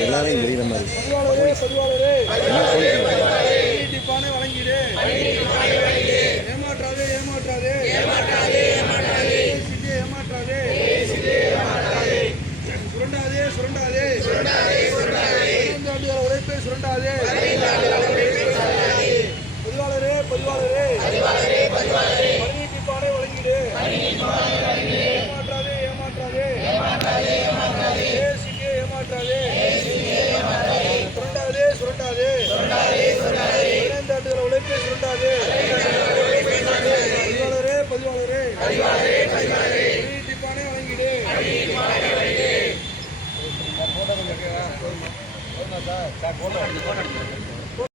எல்லாரையும் தெரியுற மாதிரி வழங்கிடு ஏமாற்றாதே ஏமாற்றாதே ஏமாற்றாதே சுரண்டாதே சுரண்டாதே உழைப்பை சுரண்டாதே பதிவாளரே பணியிப்பானை வழங்கிடு ஏமாற்றாதே ஏமாற்றாதே சுரண்டாதே உழைப்பை சுரண்டாதே பதிவாளரே பணியிப்பானை வழங்கிடு போட்டோ